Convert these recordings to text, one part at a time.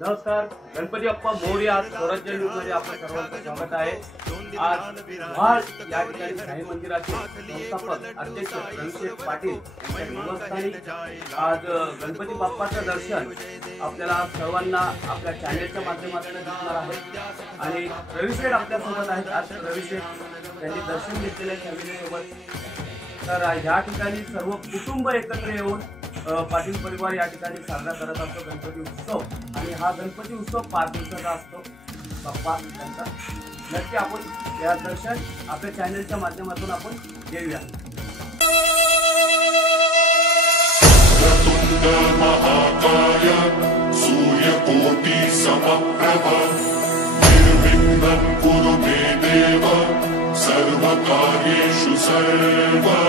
नमस्कार, गणपती बाप्पा मोरया. स्वराज्य न्यूजमध्ये आपलं सर्वांचं स्वागत आहे. आज महाड या ठिकाणी साई मंदिराचे संस्थापक अध्यक्ष रविशेठ पाटील यांच्या निवासस्थानी आज गणपती बाप्पाचं दर्शन आपल्याला सर्वांना आपल्या चॅनेलच्या माध्यमातून दिसणार आहे. आणि रविशेठ आपल्यासोबत आहेत. आज रविशेठ त्यांनी दर्शन घेतलेल्या फॅमिलीसोबत. तर या ठिकाणी सर्व कुटुंब एकत्र येऊन पाटील परिवार या ठिकाणी साजरा करत असतो गणपती उत्सव. आणि हा गणपती उत्सव 5 दिवसाचा असतो. बाप्पा त्यांचा नक्की आपण या दर्शन आपल्या चॅनलच्या माध्यमातून आपण घेऊया. महाकाय सूर्यकोटि समप्रभ निर्विघ्नं कुरु मे देव सर्वकार्येषु सर्वदा.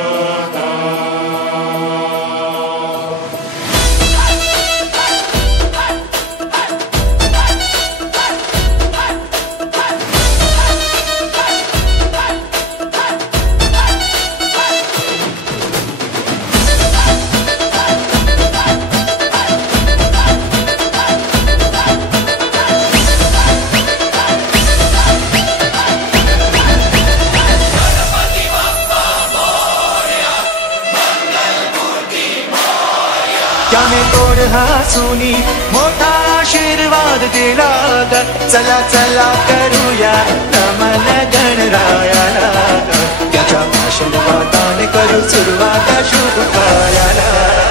त्याने तोड हसूनी मोठा आशीर्वाद दिला. चला चला करूया नमन गणरायाला. त्याच्या आशीर्वादाने करू सुरुवात शुभ कार्याला.